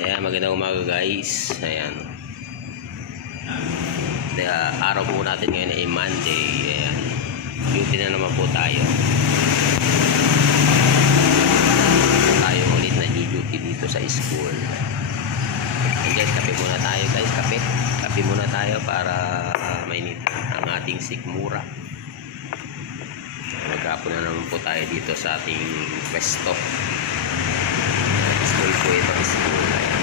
Ayan, magandang umaga guys. Ayan. Kaya araw po natin ngayon ay Monday. Ayan. Duty na naman po tayo. Tayo ulit na duty dito sa school. Guys, kape muna tayo guys. Kape. Kape muna tayo para uh, mainit ang ating sikmura. Magkapon na naman po tayo dito sa ating pwesto. School po ito, school. Ayan.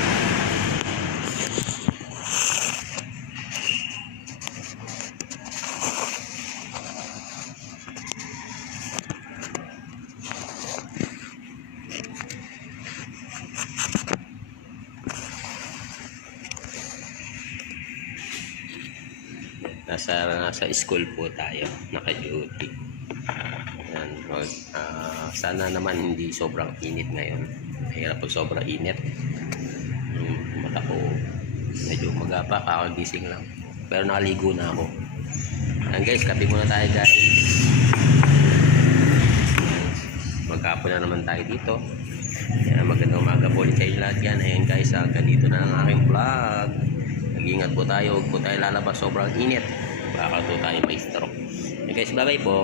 Nasa, nasa school po tayo, naka-duty. Ayan, wag, ah, sana naman hindi sobrang init ngayon. Mahirap pag sobrang init. Yung mata ko, medyo magapa, kakagising lang. Pero nakaligo na ako. Ayan guys, kape muna tayo guys. Magkapo na naman tayo dito. Ayan, magandang umaga po ulit kayo lahat yan. Ayan guys, hanggang dito na ang aking vlog. Mag-ingat po tayo, huwag po tayo lalabas sobrang init. Baka po tayo may stroke. Ayan guys, bye bye po.